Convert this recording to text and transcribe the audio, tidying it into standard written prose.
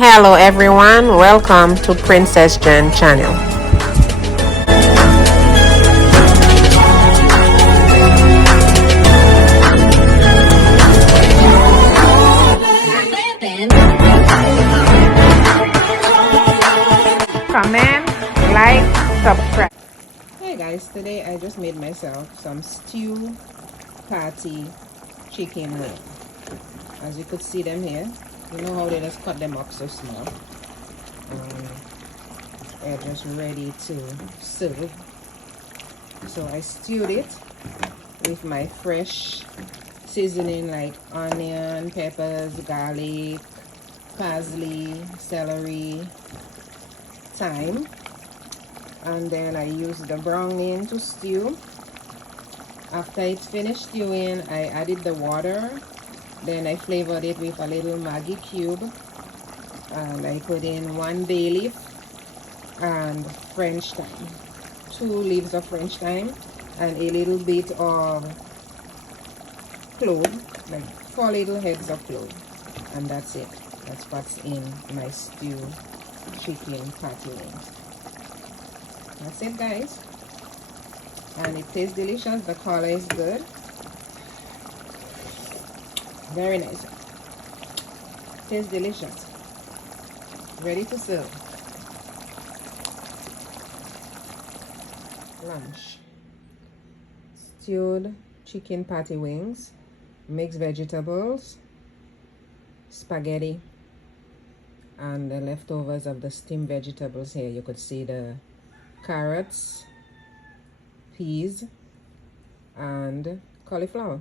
Hello everyone, welcome to Princess Jen channel. Comment, like, subscribe. Hey guys, today I just made myself some stew patty chicken wing. As you could see them here, you know how they just cut them up so small. They're just ready to serve. So I stewed it with my fresh seasoning like onion, peppers, garlic, parsley, celery, thyme, and then I used the browning to stew. After it's finished stewing, I added the water, then I flavored it with a little Maggi cube, and I put in 1 bay leaf and French thyme, 2 leaves of French thyme, and a little bit of clove, like 4 little heads of clove, and that's it. That's what's in my stew chicken patty wings. That's it guys, and it tastes delicious. The color is good, very nice, tastes delicious, ready to serve. Lunch: stewed chicken patty wings, mixed vegetables, spaghetti, and the leftovers of the steamed vegetables. Here you could see the carrots, peas, and cauliflower.